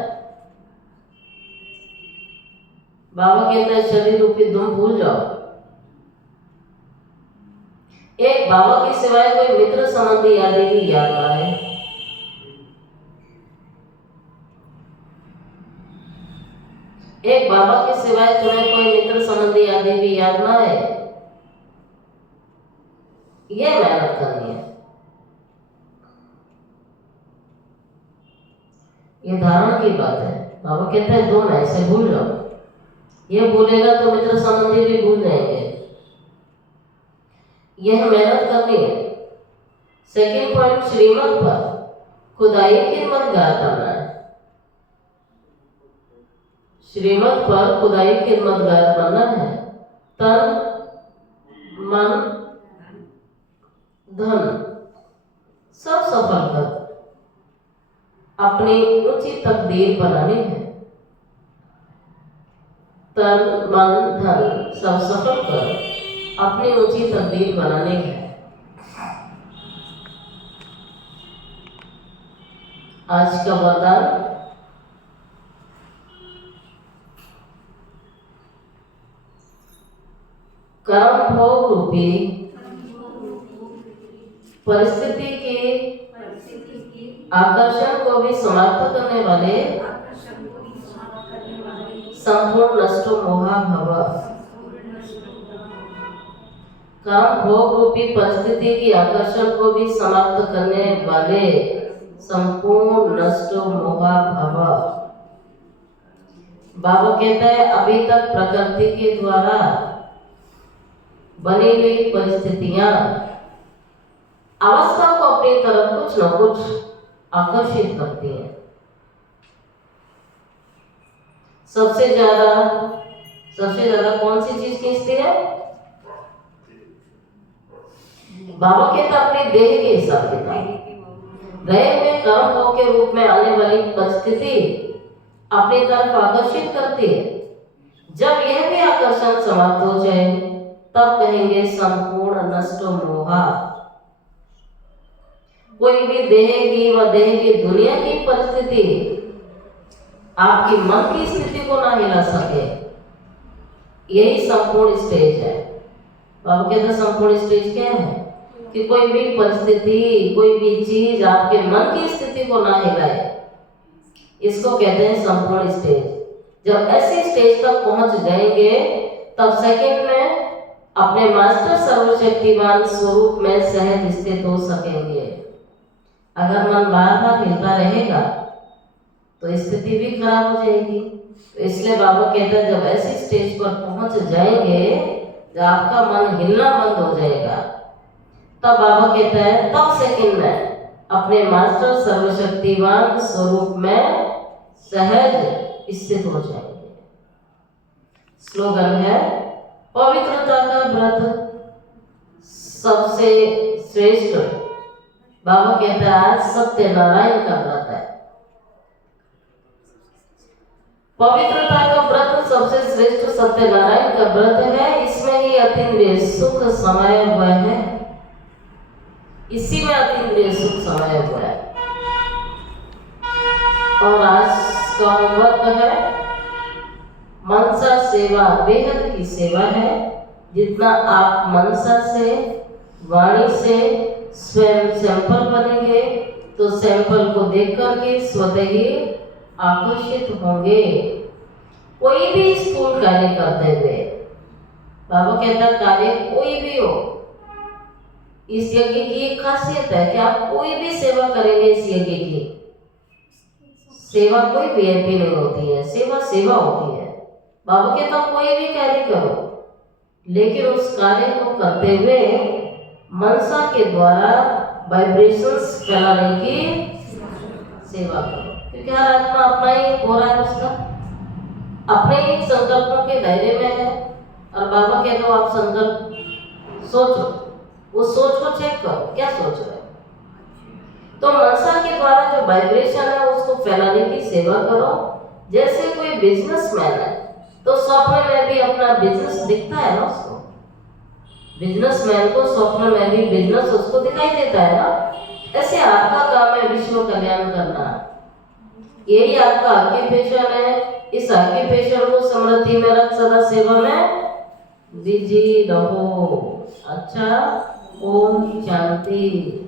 बाबा कहते हैं शरीर रूपी धुन भूल जाओ। एक बाबा के सिवाय कोई मित्र संबंधी आदि भी याद ना है। एक बाबा के सिवाय तुम्हें कोई मित्र संबंधी आदि भी याद ना है, यह मेहनत करनी है। ये धारणा की बात है। बाबा कहते हैं तुम ऐसे भूल जाओ, ये भूलेगा तो मित्र संबंधी भी भूल जाएंगे। यह मेहनत करनी है। सेकंड पॉइंट, श्रीमत पर खुदाई खिदमत गार करना है। श्रीमत पर खुदाई खिदमतगार बनना है। तन मन धन अपनी ऊंची तकदीर बनानी है। तन मन धन सब सफल कर अपनी ऊंची तकदीर बनानी है। आज का वरदान, कर्म भोग रूपी परिस्थिति के आकर्षण को भी समाप्त करने वाले संपूर्ण नष्टो मोहा भव। कर्म भोग रूपी परिस्थिति की आकर्षण को भी समाप्त करने वाले संपूर्ण नष्टो मोहा भव। बाबा कहता है अभी तक प्रकृति के द्वारा बनी हुई परिस्थितियां अवस्था को अपनी तरफ कुछ न कुछ आकर्षित करती हैं। सबसे ज्यादा कौन सी चीज खींचती है? बाबा कहता अपने देह के हिसाब किताब, गए हुए कर्म भोग के रूप में आने वाली परिस्थिति अपनी तरफ आकर्षित करती है। जब यह भी आकर्षण समाप्त हो जाए तब कहेंगे संपूर्ण नष्टो मोहा। कोई भी देह की व देह की दुनिया की परिस्थिति आपकी मन की स्थिति को ना हिला सके, यही संपूर्ण स्टेज है। बाबा कहते संपूर्ण स्टेज क्या है? कि कोई भी परिस्थिति, कोई भी चीज आपके मन की स्थिति को ना हिलाए, इसको कहते हैं संपूर्ण स्टेज। जब ऐसी स्टेज तक पहुंच जाएंगे तब सेकंड में अपने मास्टर सर्वशक्तिवान स्वरूप में सहज स्थित हो सकेंगे। अगर मन बार बार हिलता रहेगा तो स्थिति भी खराब हो जाएगी। तो इसलिए बाबा कहते हैं जब ऐसी स्टेज पर पहुंच जाएंगे जब आपका मन हिलना बंद हो जाएगा, तब बाबा कहता है तब सेकंड में अपने मास्टर सर्वशक्तिवान स्वरूप में सहज स्थित हो जाएंगे। स्लोगन है पवित्रता का व्रत सबसे श्रेष्ठ। बाबा कहता है आज सत्यनारायण का व्रत है। पवित्रता का व्रत सबसे श्रेष्ठ सत्यनारायण का व्रत है। इसमें ही अतीन्द्रिय सुख समाया हुआ है। इसी में अतीन्द्रिय सुख समाया हुआ है। और आज का होमवर्क है मनसा सेवा, बेहद की सेवा है। जितना आप मनसा से, वाणी से स्वयं सैंपल बनेंगे तो सैंपल को देख करके स्वतः ही आकर्षित होंगे। कोई भी स्थूल कार्य करते हुए, बाबा कहता कार्य कोई भी हो, इस यज्ञ की एक खासियत है कि आप कोई भी सेवा करेंगे इस यज्ञ की, सेवा कोई वीआईपी नहीं होती है, सेवा सेवा होती है। बाबा कहता कोई भी कार्य करो, लेकिन उस कार्य को करते हुए मनसा के द्वारा वाइब्रेशंस फैलाने की सेवा करो। क्योंकि हर आत्मा अपना ही हो रहा है, उसका अपने ही संकल्पों के दायरे में है। और बाबा कहते हो आप संकल्प सोचो, उस सोच को चेक करो क्या सोच रहे हो। तो मनसा के द्वारा जो वाइब्रेशन है उसको फैलाने की सेवा करो। जैसे कोई बिजनेसमैन है तो स्वप्न में भी अपना बिजनेस दिखता है ना उसको, बिजनेसमैन को स्वप्न में भी बिजनेस उसको दिखाई देता है ना। ऐसे आपका काम है विश्व कल्याण करना, यही आपका ऑक्यूपेशन है। इस ऑक्यूपेशन को स्मृति में रख सदा सेवा में बिजी रहो। अच्छा, ओम शांति।